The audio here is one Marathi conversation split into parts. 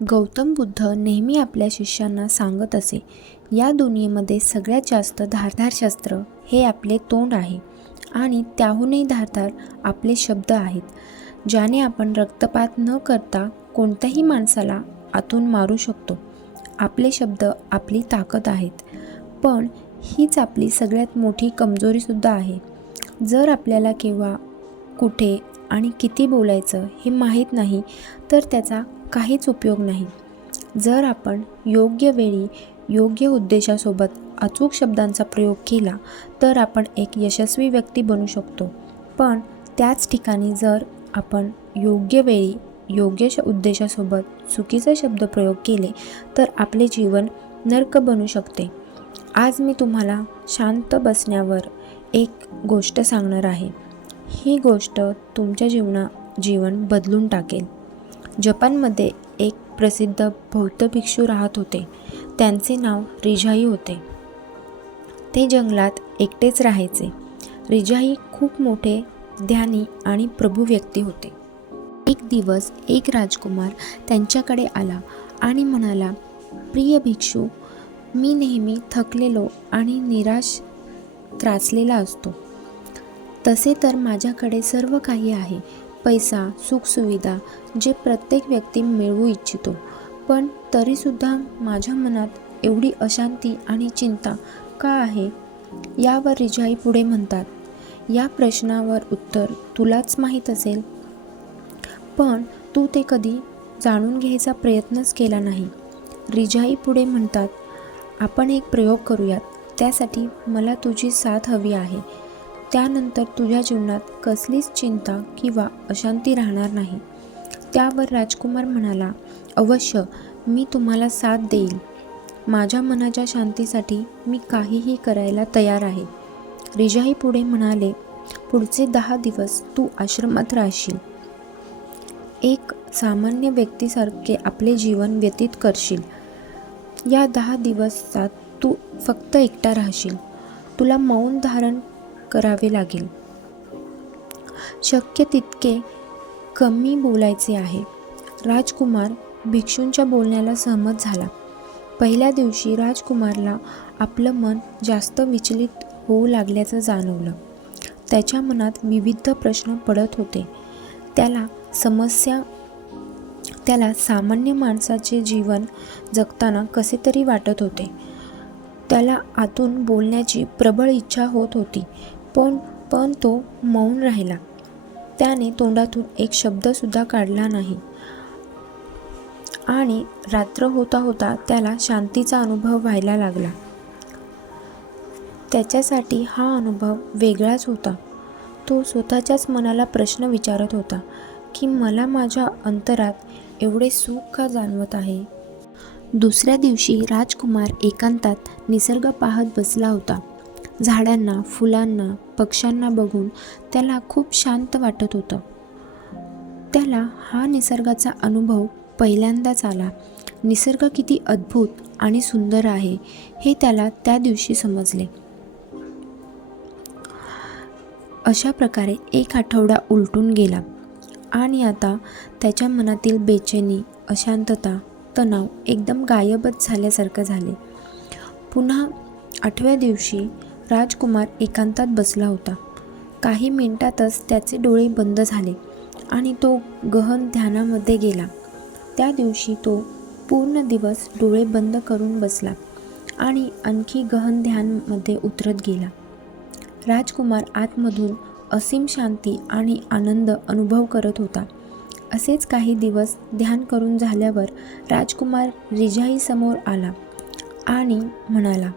गौतम बुद्ध नेहमी आपल्या शिष्यांना सांगत असे, या दुनियेमध्ये सगळ्यात जास्त धारदार शस्त्र हे आपले तोंड आहे आणि त्याहूनही धारदार आपले शब्द आहेत, ज्याने आपण रक्तपात न करता कोणत्याही माणसाला आतून मारू शकतो. आपले शब्द आपली ताकद आहेत, पण हीच आपली सगळ्यात मोठी कमजोरीसुद्धा आहे. जर आपल्याला केव्हा, कुठे आणि किती बोलायचं हे माहीत नाही तर त्याचा काहीच उपयोग नाही. जर आपण योग्य वेळी योग्य उद्देशासोबत अचूक शब्दांचा प्रयोग केला तर आपण एक यशस्वी व्यक्ती बनू शकतो. पण त्याच ठिकाणी जर आपण योग्य वेळी योग्य उद्देशासोबत चुकीचे शब्द प्रयोग केले तर आपले जीवन नरक बनू शकते. आज मी तुम्हाला शांत बसण्यावर एक गोष्ट सांगणार आहे. ही गोष्ट तुमच्या जीवन बदलून टाकेल. जपानमध्ये एक प्रसिद्ध बौद्ध भिक्षू राहत होते. त्यांचे नाव रिजाई होते. ते जंगलात एकटेच राहायचे. रिजाई खूप मोठे ध्यानी आणि प्रभू व्यक्ती होते. एक दिवस एक राजकुमार त्यांच्याकडे आला आणि म्हणाला, प्रिय भिक्षू, मी नेहमी थकलेलो आणि निराश त्रासलेला असतो. तसे तर माझ्याकडे सर्व काही आहे, पैसा, सुखसुविधा, जे प्रत्येक व्यक्ती मिळवू इच्छितो. पण तरीसुद्धा माझ्या मनात एवढी अशांती आणि चिंता का आहे? यावर रिजाई पुढे म्हणतात, या प्रश्नावर उत्तर तुलाच माहीत असेल, पण तू ते कधी जाणून घ्यायचा प्रयत्नच केला नाही. रिजाई पुढे म्हणतात, आपण एक प्रयोग करूयात. त्यासाठी मला तुझी साथ हवी आहे. त्यानंतर तुझ्या जीवनात कसलीच चिंता किंवा अशांती राहणार नाही. त्यावर राजकुमार म्हणाला, अवश्य, मी तुम्हाला साथ देईल. माझ्या मनाच्या शांतीसाठी मी काहीही करायला तयार आहे. रिजाई पुढे म्हणाले, पुढचे 10 दिवस तू आश्रमात राहशील. एक सामान्य व्यक्तीसारखे आपले जीवन व्यतीत करशील. या 10 दिवसात तू फक्त एकटा राहशील. तुला मौन धारण करावे लागेल. शक्य तितके कमी बोलायचे आहे. राजकुमार भिक्षूंच्या बोलण्याला सहमत झाला. पहिल्या दिवशी राजकुमारला आपलं मन जास्त विचलित होऊ लागल्याचं जाणवलं. त्याच्या मनात विविध प्रश्न पडत होते. त्याला सामान्य माणसाचे जीवन जगताना कसे तरी वाटत होते. त्याला आतून बोलण्याची प्रबळ इच्छा होत होती, पण तो मौन राहिला. त्याने तोंडातून एक शब्दसुद्धा काढला नाही. आणि रात्र होता होता त्याला शांतीचा अनुभव व्हायला लागला. त्याच्यासाठी हा अनुभव वेगळाच होता. तो स्वतःच्याच मनाला प्रश्न विचारत होता की मला माझ्या अंतरात एवढे सुख का जाणवत आहे. दुसऱ्या दिवशी राजकुमार एकांतात निसर्ग पाहत बसला होता. झाडांना, फुलांना, पक्ष्यांना बघून त्याला खूप शांत वाटत होतं. त्याला हा निसर्गाचा अनुभव पहिल्यांदाच आला. निसर्ग किती अद्भुत आणि सुंदर आहे हे त्याला त्या दिवशी समजले. अशा प्रकारे एक आठवडा उलटून गेला आणि आता त्याच्या मनातील बेचैनी, अशांतता, तणाव एकदम गायबच झाल्यासारखं झाले. पुन्हा 8व्या दिवशी राजकुमार एकांतात बसला होता. काही मिनिटातच त्याचे डोळे बंद झाले आणि तो गहन ध्यानामध्ये गेला. त्या दिवशी तो पूर्ण दिवस डोळे बंद करून बसला आणि आणखी गहन ध्यानामध्ये उतरत गेला. राजकुमार आतमधून असीम शांती आणि आनंद अनुभव करत होता. असेच काही दिवस ध्यान करून झाल्यावर राजकुमार रिजाई समोर आला आणि म्हणाला,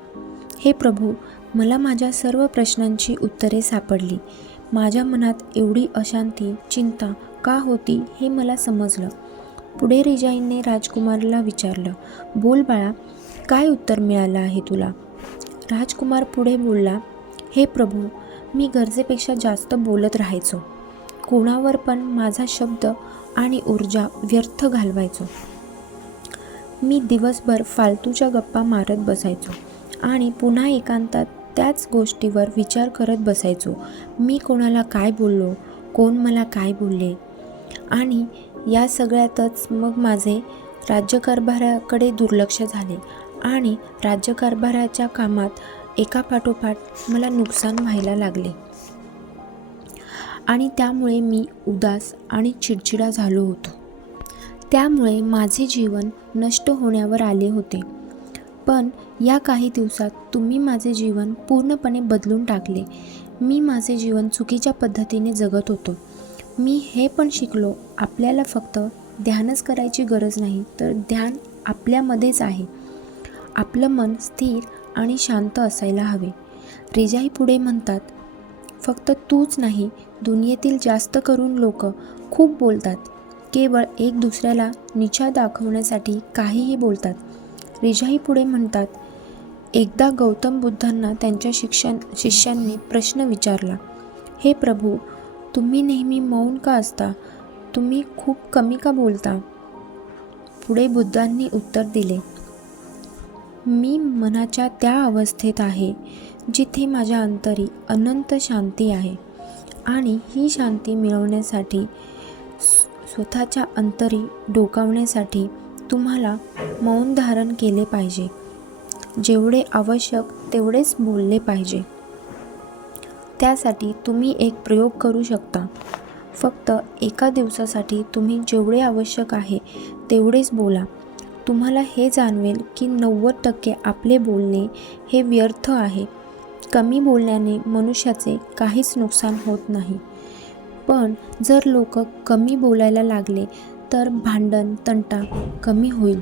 हे प्रभू, मला माझ्या सर्व प्रश्नांची उत्तरे सापडली. माझ्या मनात एवढी अशांती, चिंता का होती हे मला समजलं. पुढे रिजाईने राजकुमारला विचारलं, बोल बाळा, काय उत्तर मिळालं आहे तुला? राजकुमार पुढे बोलला, हे प्रभू, मी गरजेपेक्षा जास्त बोलत राहायचो. कोणावर पण माझा शब्द आणि ऊर्जा व्यर्थ घालवायचो. मी दिवसभर फालतूच्या गप्पा मारत बसायचो आणि पुन्हा एकांतात त्याच गोष्टीवर विचार करत बसायचो. मी कोणाला काय बोललो, कोण मला काय बोलले, आणि या सगळ्यातच मग माझे राज्यकारभाराकडे दुर्लक्ष झाले आणि राज्यकारभाराच्या कामात एकापाठोपाठ मला नुकसान व्हायला लागले आणि त्यामुळे मी उदास आणि चिडचिडा झालो होतो. त्यामुळे माझे जीवन नष्ट होण्यावर आले होते. पण या काही दिवसात तुम्ही माझे जीवन पूर्णपणे बदलून टाकले. मी माझे जीवन चुकीच्या पद्धतीने जगत होतो. मी हे पण शिकलो, आपल्याला फक्त ध्यानच करायची गरज नाही, तर ध्यान आपल्यामध्येच आहे. आपलं मन स्थिर आणि शांत असायला हवे. रिजाई पुढे म्हणतात, फक्त तूच नाही, दुनियेतील जास्त करून लोक खूप बोलतात. केवळ एक दुसऱ्याला नीचा दाखवण्यासाठी काहीही बोलतात. रिजाई पुढे म्हणतात, एकदा गौतम बुद्धांना त्यांच्या शिष्यांनी प्रश्न विचारला, हे प्रभू, तुम्ही नेहमी मौन का असता? तुम्ही खूप कमी का बोलता? पुढे बुद्धांनी उत्तर दिले, मी मनाच्या त्या अवस्थेत आहे जिथे माझ्या अंतरी अनंत शांती आहे आणि ही शांती मिळवण्यासाठी स्वतःच्या अंतरी डोकावण्यासाठी तुम्हाला मौन धारण केले पाहिजे. जेवढे आवश्यक तेवढेच बोलले पाहिजे. त्यासाठी तुम्ही एक प्रयोग करू शकता. फक्त एका दिवसासाठी तुम्ही जेवढे आवश्यक आहे तेवढेच बोला. तुम्हाला हे जाणवेल की 90% आपले बोलणे हे व्यर्थ आहे. कमी बोलण्याने मनुष्याचे काहीच नुकसान होत नाही. पण जर लोक कमी बोलायला लागले तर भांडण तंटा कमी होईल.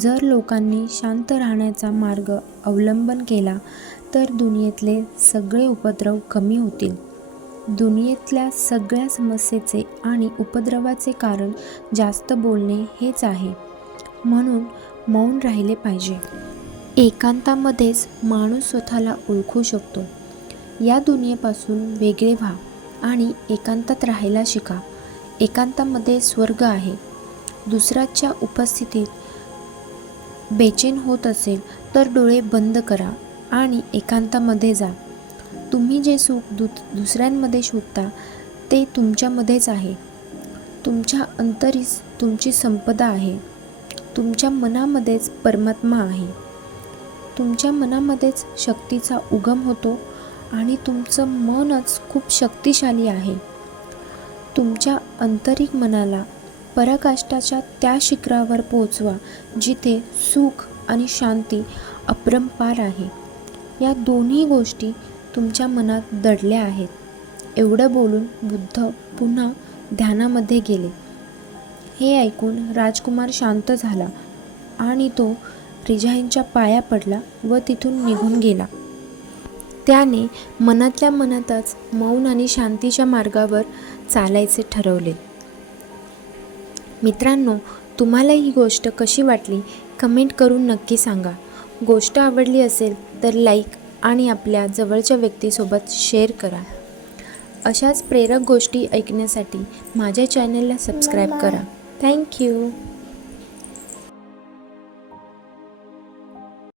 जर लोकांनी शांत राहण्याचा मार्ग अवलंबन केला तर दुनियेतले सगळे उपद्रव कमी होतील. दुनियेतल्या सगळ्या समस्येचे आणि उपद्रवाचे कारण जास्त बोलणे हेच आहे. म्हणून मौन राहिले पाहिजे. एकांतामध्येच माणूस स्वतःला ओळखू शकतो. या दुनियेपासून वेगळे व्हा आणि एकांतात राहायला शिका. एकांतामध्ये स्वर्ग आहे. दुसऱ्याच्या उपस्थितीत बेचैन होत असेल तर डोळे बंद करा आणि एकांतामध्ये जा. तुम्ही जे सुख दुसऱ्यांमध्ये शोधता ते तुमच्यामध्येच आहे. तुमच्या अंतरीस तुमची संपदा आहे. तुमच्या मनामध्येच परमात्मा आहे. तुमच्या मनामध्येच शक्तीचा उगम होतो आणि तुमचं मनच खूप शक्तिशाली आहे. तुमच्या आंतरिक मनाला पराकाष्ठाच्या त्या शिखरावर पोहोचवा जिथे सुख आणि शांती अपरंपार आहे. या दोन्ही गोष्टी तुमच्या मनात दडल्या आहेत. एवढं बोलून बुद्ध पुन्हा ध्यानामध्ये गेले. हे ऐकून राजकुमार शांत झाला आणि तो रिजाईंच्या पाया पडला व तिथून निघून गेला. त्याने मनातल्या मनातच मौन आणि शांतीच्या मार्गावर चालायचे ठरवले. मित्रांनो, तुम्हाला ही गोष्ट कशी वाटली कमेंट करून नक्की सांगा. गोष्ट आवडली असेल तर लाईक आणि आपल्या जवळच्या व्यक्तीसोबत शेअर करा. अशाच प्रेरक गोष्टी ऐकण्यासाठी माझ्या चॅनलला सबस्क्राईब करा. थँक्यू.